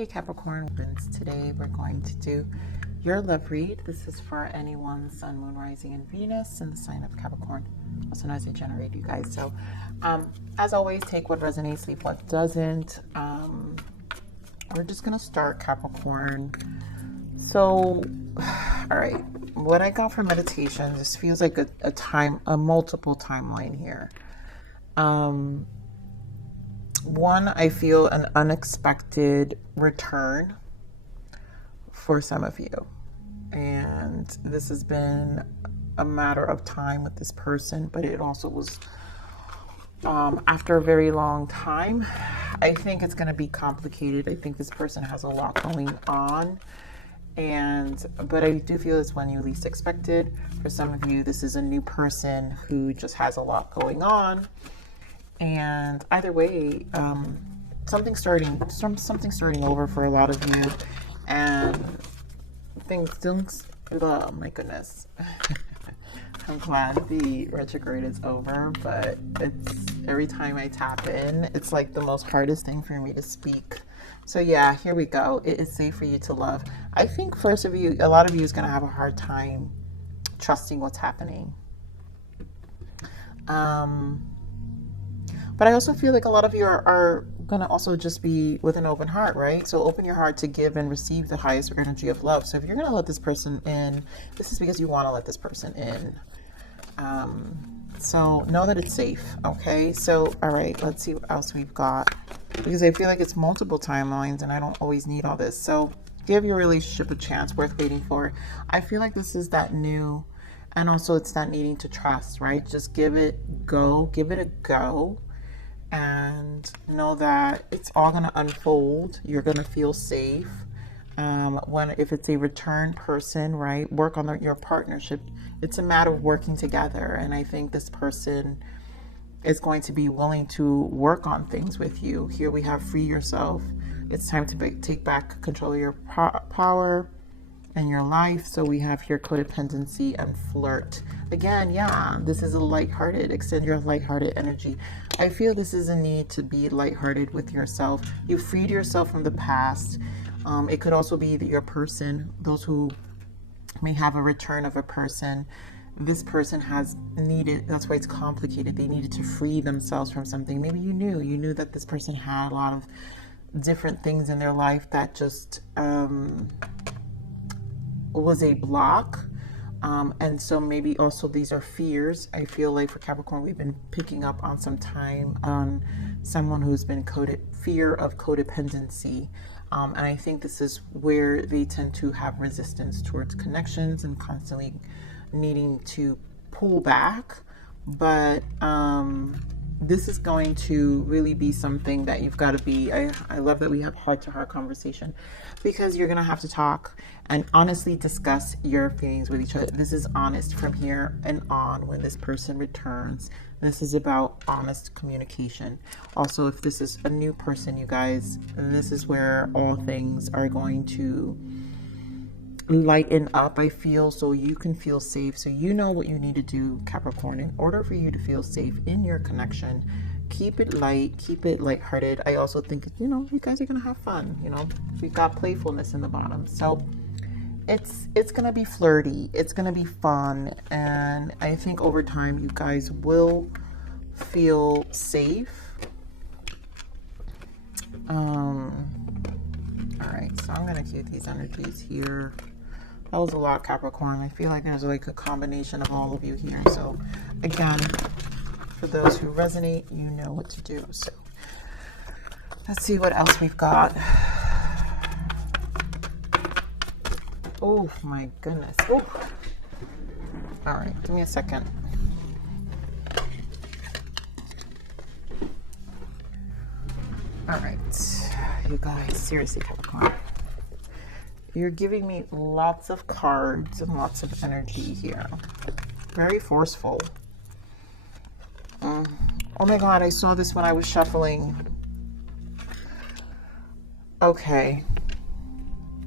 Hey Capricorn, today we're going to do your love read. This is for anyone Sun, Moon, Rising, and Venus in the sign of Capricorn, also known as a generate, you guys. So as always, take what resonates, leave what doesn't. We're just gonna start, Capricorn. So all right, what I got from meditation, this feels like a multiple timeline here. One, I feel an unexpected return for some of you. And this has been a matter of time with this person, but it also was after a very long time. I think it's going to be complicated. I think this person has a lot going on. But I do feel it's when you least expected. For some of you, this is a new person who just has a lot going on. And either way, something starting over for a lot of you, and things. Oh my goodness! I'm glad the retrograde is over, but it's every time I tap in, it's like the most hardest thing for me to speak. So yeah, here we go. It is safe for you to love. I think a lot of you is going to have a hard time trusting what's happening. But I also feel like a lot of you are going to also just be with an open heart, right? So open your heart to give and receive the highest energy of love. So if you're going to let this person in, this is because you want to let this person in. So know that it's safe, okay? So, all right, let's see what else we've got. Because I feel like it's multiple timelines and I don't always need all this. So give your relationship a chance worth waiting for. I feel like this is that new, and also it's that needing to trust, right? Just give it a go. And know that it's all going to unfold. You're going to feel safe. If it's a return person, right? Work on your partnership. It's a matter of working together. And I think this person is going to be willing to work on things with you. Here we have free yourself. It's time to take back control of your power and your life. So we have here codependency and flirt. Again, yeah, this is a lighthearted, extend your lighthearted energy. I feel this is a need to be lighthearted with yourself. You freed yourself from the past. It could also be that your person, those who may have a return of a person, this person has needed, that's why it's complicated. They needed to free themselves from something. Maybe you knew that this person had a lot of different things in their life that just was a block. And so maybe also these are fears. I feel like for Capricorn, we've been picking up on some time on someone who's been fear of codependency. And I think this is where they tend to have resistance towards connections and constantly needing to pull back. But this is going to really be something that you've got to be. I love that we have heart-to-heart conversation, because you're going to have to talk and honestly discuss your feelings with each other. This is honest from here and on when this person returns. This is about honest communication. Also, if this is a new person, you guys, this is where all things are going to lighten up, I feel, so you can feel safe. So you know what you need to do, Capricorn, in order for you to feel safe in your connection. Keep it light, keep it lighthearted. I also think, you guys are gonna have fun. We've got playfulness in the bottom, so it's gonna be flirty, it's gonna be fun, and I think over time you guys will feel safe. All right, so I'm gonna keep these energies here. That was a lot, Capricorn. I feel like there's like a combination of all of you here. So again, for those who resonate, you know what to do. So let's see what else we've got. Oh my goodness. Oh. All right, give me a second. All right, you guys, seriously, Capricorn. You're giving me lots of cards and lots of energy here. Very forceful. Oh my God, I saw this when I was shuffling. Okay.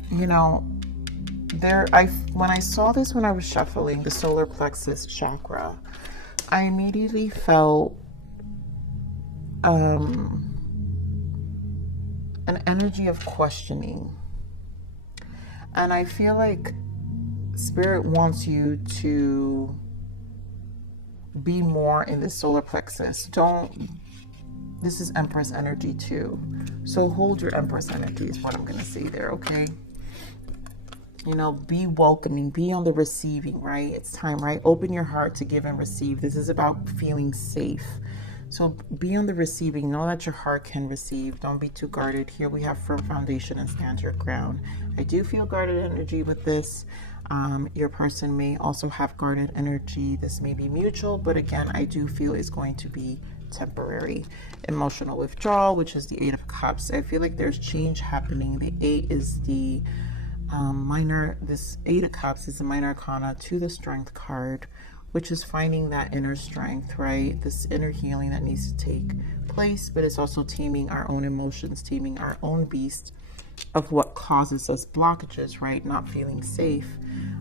When I saw this when I was shuffling the solar plexus chakra, I immediately felt an energy of questioning. And I feel like Spirit wants you to be more in the solar plexus. This is Empress energy too. So hold your Empress energy is what I'm going to say there, okay? You know, be welcoming, be on the receiving, right? It's time, right? Open your heart to give and receive. This is about feeling safe. So be on the receiving. Know that your heart can receive. Don't be too guarded. Here we have firm foundation and stand your ground. I do feel guarded energy with this. Your person may also have guarded energy. This may be mutual, but again, I do feel it's going to be temporary. Emotional withdrawal, which is the Eight of Cups. I feel like there's change happening. The Eight is the this Eight of Cups is the minor arcana to the Strength card, which is finding that inner strength, right? This inner healing that needs to take place, but it's also taming our own emotions, taming our own beast of what causes us blockages, right? Not feeling safe.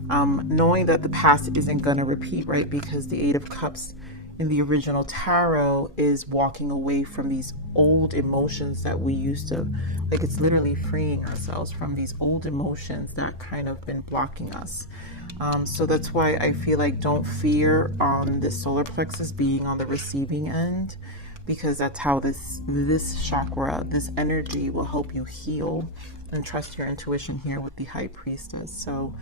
Knowing that the past isn't going to repeat, right? Because the Eight of Cups in the original tarot is walking away from these old emotions that we used to, like, it's literally freeing ourselves from these old emotions that kind of been blocking us. So that's why I feel like don't fear on the solar plexus being on the receiving end, because that's how this chakra, this energy will help you heal, and trust your intuition here with the High Priestess. So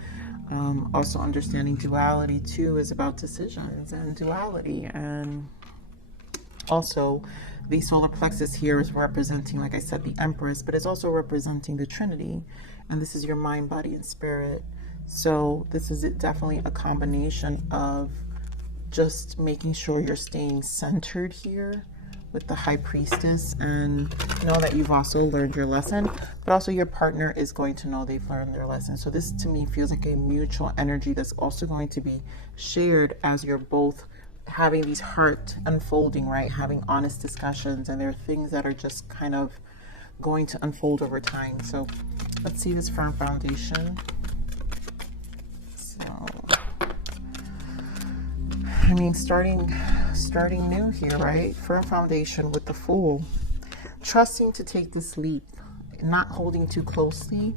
also understanding duality too is about decisions and duality. And also the solar plexus here is representing, like I said, the Empress, but it's also representing the Trinity. And this is your mind, body, and spirit. So this is definitely a combination of just making sure you're staying centered here with the High Priestess, and know that you've also learned your lesson, but also your partner is going to know they've learned their lesson. So this to me feels like a mutual energy that's also going to be shared as you're both having these heart unfolding, right? Having honest discussions, and there are things that are just kind of going to unfold over time. So let's see this firm foundation. So I mean, starting new here, right? Firm foundation with the Fool. Trusting to take this leap, not holding too closely.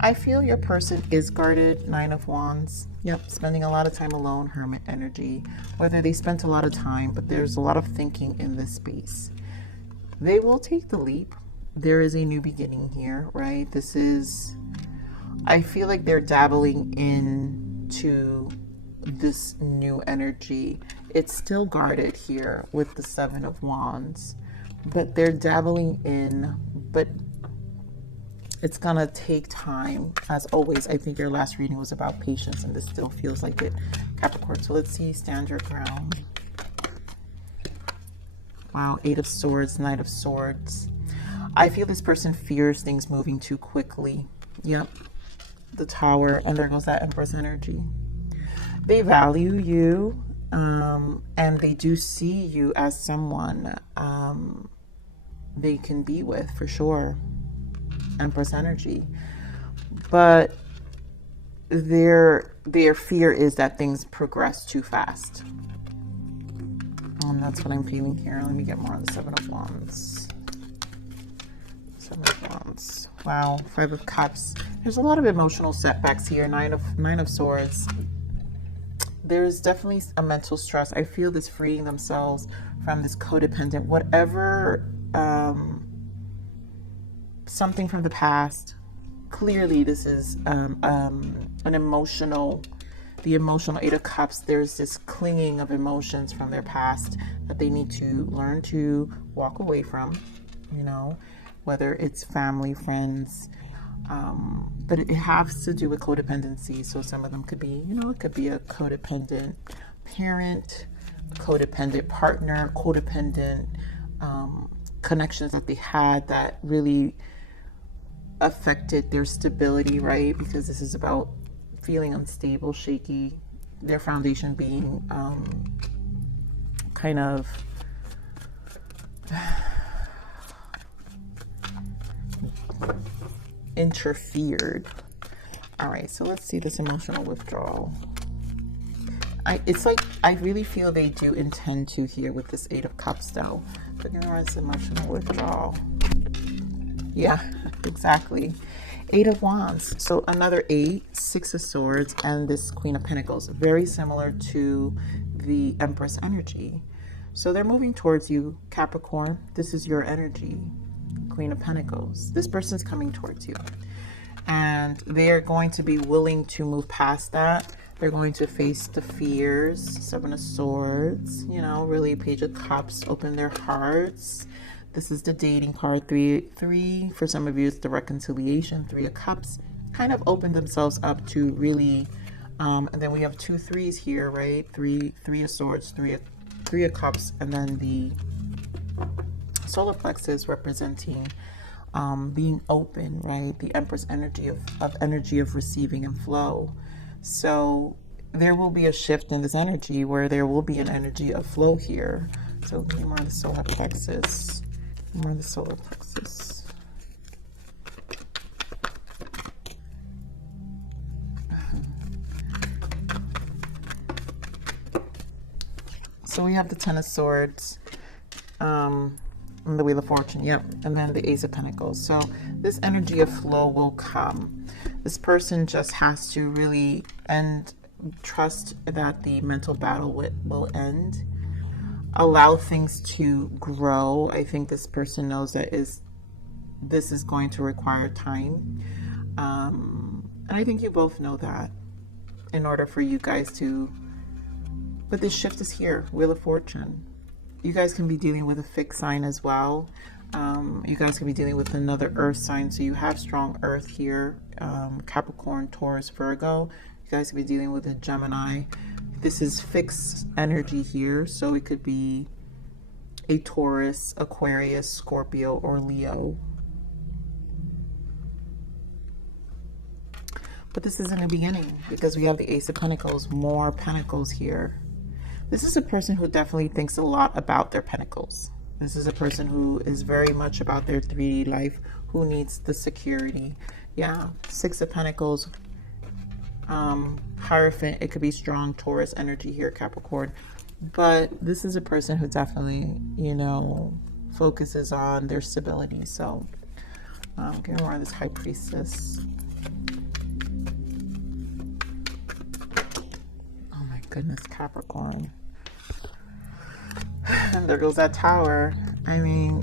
I feel your person is guarded. Nine of Wands. Yep, spending a lot of time alone, Hermit energy. Whether they spent a lot of time, but there's a lot of thinking in this space. They will take the leap. There is a new beginning here, right? This is, I feel like they're dabbling into this new energy. It's still guarded here with the Seven of Wands, but they're dabbling in, but it's gonna take time. As always, I think your last reading was about patience, and this still feels like it, Capricorn. So let's see, stand your ground. Wow, Eight of Swords, Knight of Swords. I feel this person fears things moving too quickly. Yep, the Tower, and there goes that Empress energy. They value you, and they do see you as someone they can be with, for sure. Empress energy. But their fear is that things progress too fast. And that's what I'm feeling here. Let me get more on the Seven of Wands. Seven of Wands. Wow, Five of Cups. There's a lot of emotional setbacks here. Nine of Swords. There's definitely a mental stress. I feel this freeing themselves from this codependent, whatever, something from the past. Clearly, this is an emotional, the emotional Eight of Cups. There's this clinging of emotions from their past that they need to learn to walk away from, you know, whether it's family, friends, but it has to do with codependency. So some of them could be, you know, it could be a codependent parent, codependent partner, codependent connections that they had that really affected their stability, right? Because this is about feeling unstable, shaky, their foundation being kind of interfered. All right, so let's see this emotional withdrawal. It's like I really feel they do intend to here with this Eight of Cups though. But there is emotional withdrawal. Yeah, exactly. Eight of Wands. So another eight, Six of Swords, and this Queen of Pentacles. Very similar to the Empress energy. So they're moving towards you, Capricorn. This is your energy, Queen of Pentacles. This person's coming towards you. And they are going to be willing to move past that. They're going to face the fears. Seven of Swords, you know, really Page of Cups, open their hearts. This is the dating card, three. For some of you, it's the reconciliation, Three of Cups. Kind of open themselves up to really, and then we have 2 3s here, right? Three of Swords, three of Cups, and then the solar plexus representing being open, right? The Empress energy of receiving and flow. So there will be a shift in this energy where there will be an energy of flow here. So give me more of the solar plexus. More of the solar plexus. So we have the Ten of Swords, and the Wheel of Fortune, yep, and then the Ace of Pentacles. So this energy of flow will come. This person just has to really trust that the mental battle will end. Allow things to grow. I think this person knows that this is going to require time. And I think you both know that in order for you guys to, but this shift is here, Wheel of Fortune. You guys can be dealing with a fixed sign as well. You guys can be dealing with another earth sign. So you have strong earth here, Capricorn, Taurus, Virgo. You guys can be dealing with a Gemini. This is fixed energy here. So it could be a Taurus, Aquarius, Scorpio, or Leo. But this isn't a beginning because we have the Ace of Pentacles, more Pentacles here. This is a person who definitely thinks a lot about their Pentacles. This is a person who is very much about their 3D life, who needs the security. Yeah, Six of Pentacles, Hierophant. It could be strong Taurus energy here, Capricorn. But this is a person who definitely, you know, focuses on their stability. So, get more of this High Priestess. Oh my goodness, Capricorn. And there goes that Tower. I mean,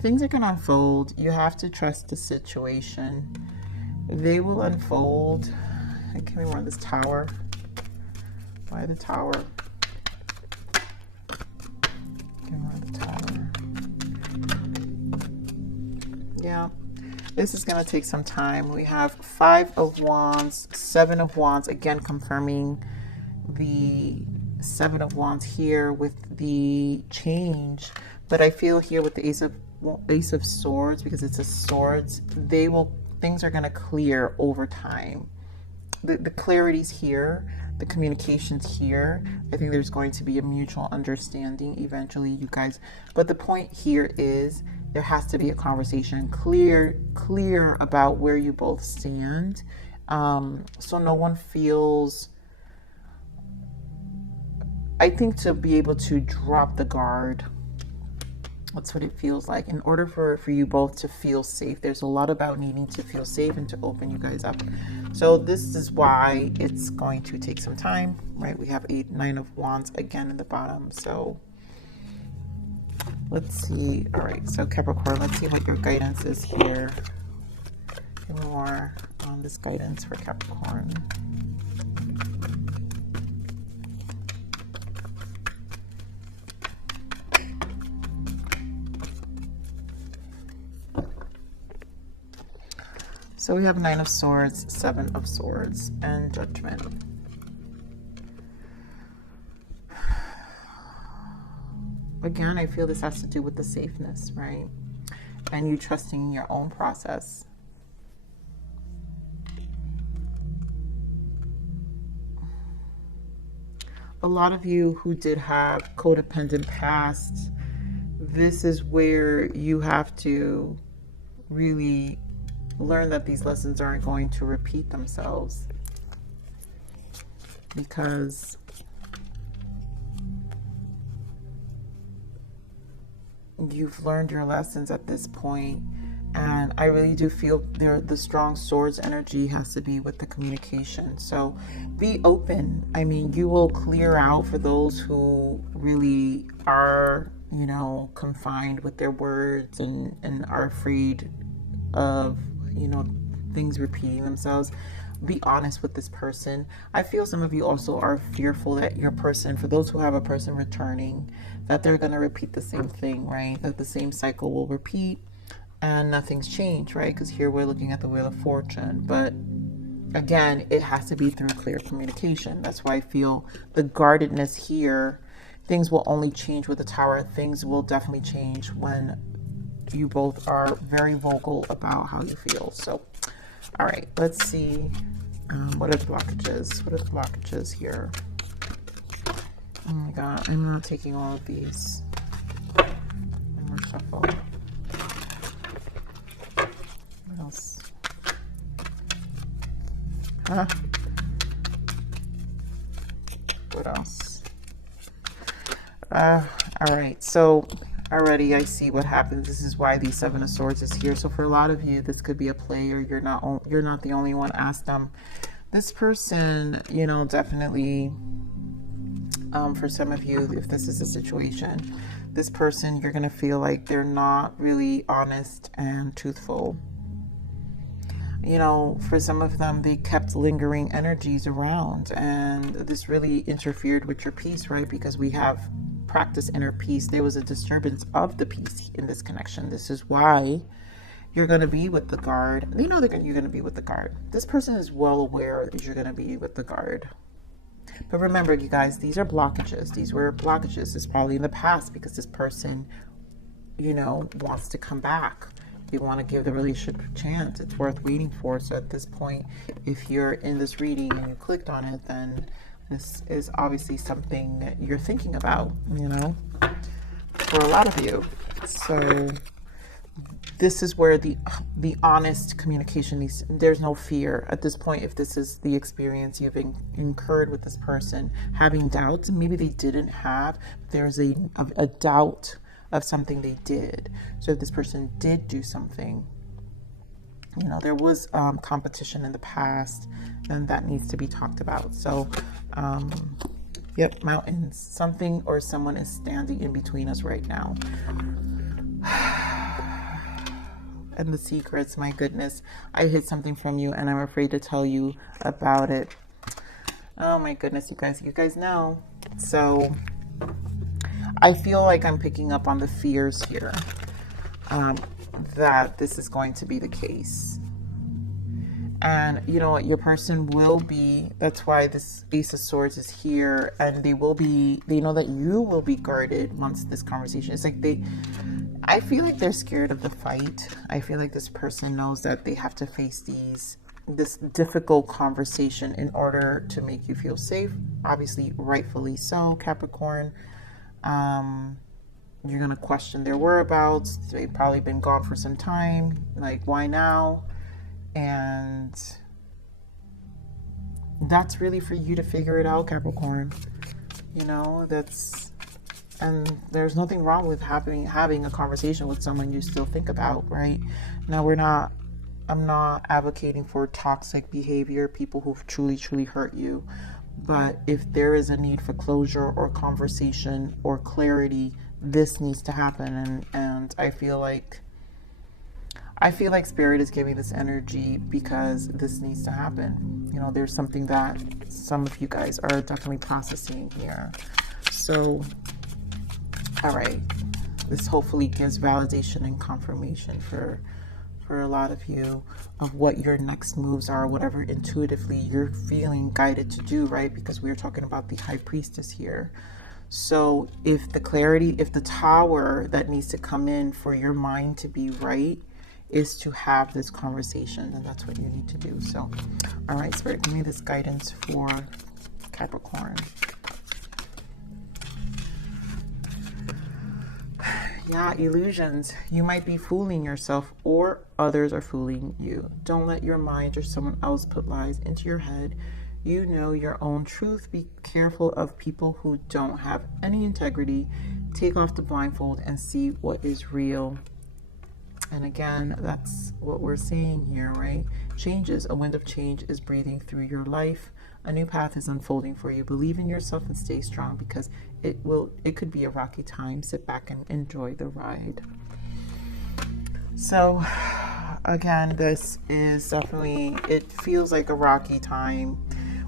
things are going to unfold. You have to trust the situation. They will unfold. Give me more of this Tower. Why the Tower? Give me more of the Tower. Yeah. This is going to take some time. We have Five of Wands, Seven of Wands. Again, confirming the Seven of Wands here with the change. But I feel here with the Ace of Swords, because it's a swords, things are going to clear over time. The clarity's here, the communication's here. I think there's going to be a mutual understanding eventually, you guys. But the point here is there has to be a conversation, clear about where you both stand. So no one feels, I think, to be able to drop the guard. That's what it feels like. In order for you both to feel safe, there's a lot about needing to feel safe and to open you guys up. So this is why it's going to take some time, right? We have Nine of Wands again in the bottom. So let's see. All right, so Capricorn, let's see what your guidance is here. Give me more on this guidance for Capricorn. So we have Nine of Swords, Seven of Swords, and Judgment. Again, I feel this has to do with the safeness, right? And you trusting in your own process. A lot of you who did have codependent past, this is where you have to really learn that these lessons aren't going to repeat themselves, because you've learned your lessons at this point. And I really do feel there the strong swords energy has to be with the communication. So be open. I mean, you will clear out for those who really are, you know, confined with their words and are afraid of, you know, things repeating themselves. Be honest with this person. I feel some of you also are fearful that your person, for those who have a person returning, that they're going to repeat the same thing, right? That the same cycle will repeat and nothing's changed, right? Because here we're looking at the Wheel of Fortune. But again, it has to be through clear communication. That's why I feel the guardedness here. Things will only change with the Tower. Things will definitely change when you both are very vocal about how you feel. So, all right, let's see. What are the blockages? What are the blockages here? Oh my God, I'm not taking all of these. I'm gonna shuffle. What else? Huh? What else? All right, so already I see what happens. This is why the Seven of Swords is here. So for a lot of you, this could be a play, or you're not the only one. Ask them. This person, you know, definitely, for some of you, if this is a situation, this person, you're going to feel like they're not really honest and truthful. You know, for some of them, they kept lingering energies around, and this really interfered with your peace, right? Because we have practice inner peace. There was a disturbance of the peace in this connection. This is why you're going to be with the guard. They know that you're going to be with the guard. This person is well aware that you're going to be with the guard. But remember, you guys, these are blockages. These were blockages. It's probably in the past because this person, you know, wants to come back. You want to give the relationship a chance. It's worth waiting for. So at this point, if you're in this reading and you clicked on it, then this is obviously something that you're thinking about, you know, for a lot of you. So this is where the honest communication is. There's no fear at this point. If this is the experience you've incurred with this person, having doubts, and maybe they didn't have, there's a doubt of something they did. So if this person did do something, you know, there was competition in the past, and that needs to be talked about. So yep, mountains, something or someone is standing in between us right now. And the secrets, my goodness, I hid something from you and I'm afraid to tell you about it. Oh my goodness, you guys know. So I feel like I'm picking up on the fears here, that this is going to be the case. And you know what, your person will be, that's why this Ace of Swords is here, and they know that you will be guarded once this conversation. It's like I feel like they're scared of the fight. I feel like this person knows that they have to face this difficult conversation in order to make you feel safe. Obviously, rightfully so, Capricorn. You're going to question their whereabouts. They've probably been gone for some time. Like, why now? And that's really for you to figure it out, Capricorn. You know, and there's nothing wrong with having a conversation with someone you still think about, right? Now, I'm not advocating for toxic behavior, people who've truly hurt you. But if there is a need for closure or conversation or clarity, this needs to happen. And I feel like Spirit is giving this energy because this needs to happen. You know, there's something that some of you guys are definitely processing here. So, all right. This hopefully gives validation and confirmation for a lot of you of what your next moves are, whatever intuitively you're feeling guided to do, right? Because we're talking about the High Priestess here. So if the tower that needs to come in for your mind to be right is to have this conversation, then that's what you need to do. So, all right, Spirit, give me this guidance for Capricorn. Yeah, illusions. You might be fooling yourself or others are fooling you. Don't let your mind or someone else put lies into your head. You know your own truth. Be careful of people who don't have any integrity. Take off the blindfold and see what is real. And again, that's what we're seeing here, right? Changes, a wind of change is breathing through your life. A new path is unfolding for you. Believe in yourself and stay strong, because it could be a rocky time. Sit back and enjoy the ride. So again, this is definitely, it feels like a rocky time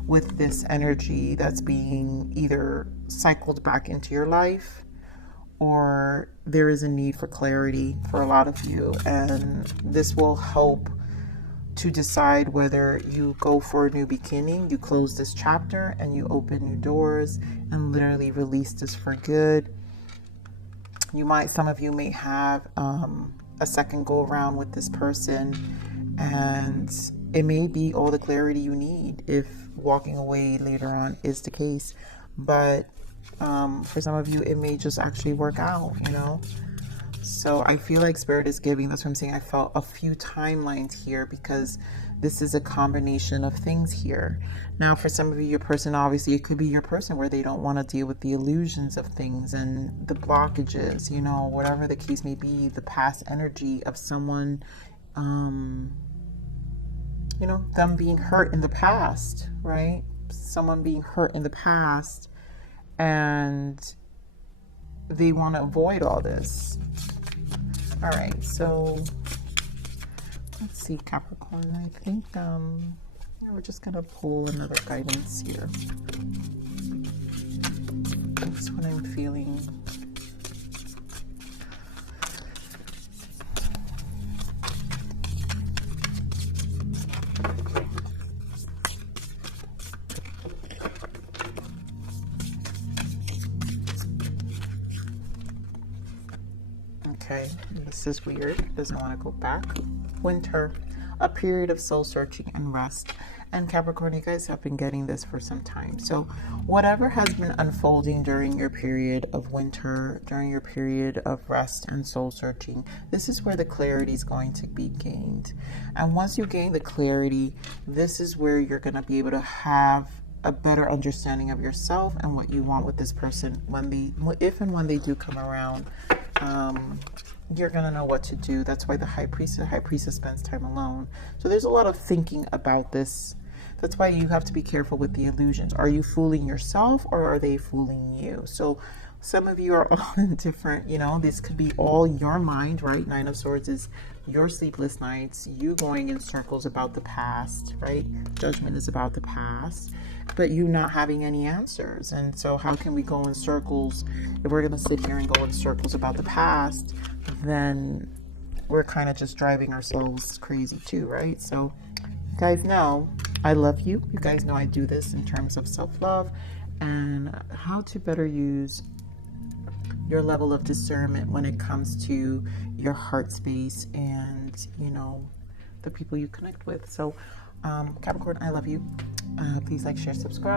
with this energy that's being either cycled back into your life, or there is a need for clarity for a lot of you. And this will help to decide whether you go for a new beginning, you close this chapter and you open new doors and literally release this for good. Some of you may have a second go around with this person, and it may be all the clarity you need if walking away later on is the case. But for some of you, it may just actually work out, you know. So I feel like Spirit is giving, that's what I'm saying, I felt a few timelines here, because this is a combination of things here. Now, for some of you, your person, obviously, it could be your person where they don't want to deal with the illusions of things and the blockages, you know, whatever the case may be, the past energy of someone, you know, them being hurt in the past, right? Someone being hurt in the past, and they want to avoid all this. All right, so let's see, Capricorn. I think we're just gonna pull another guidance here. That's what I'm feeling. Okay, this is weird. Doesn't want to go back. Winter, a period of soul searching and rest. And Capricorn, you guys have been getting this for some time. So whatever has been unfolding during your period of winter, during your period of rest and soul searching, this is where the clarity is going to be gained. And once you gain the clarity, this is where you're going to be able to have a better understanding of yourself and what you want with this person if and when they do come around. You're gonna know what to do. That's why the high priestess spends time alone. So there's a lot of thinking about this. That's why you have to be careful with the illusions. Are you fooling yourself, or are they fooling you? So some of you are all in different, you know, this could be all your mind, right? Nine of Swords is your sleepless nights, you going in circles about the past, right? Judgment is about the past, but you not having any answers. And so how can we go in circles? If we're going to sit here and go in circles about the past, then we're kind of just driving ourselves crazy too, right? So you guys know I love you. You guys know I do this in terms of self-love and how to better use your level of discernment when it comes to your heart space and, you know, the people you connect with. So Capricorn, I love you. Please like, share, subscribe.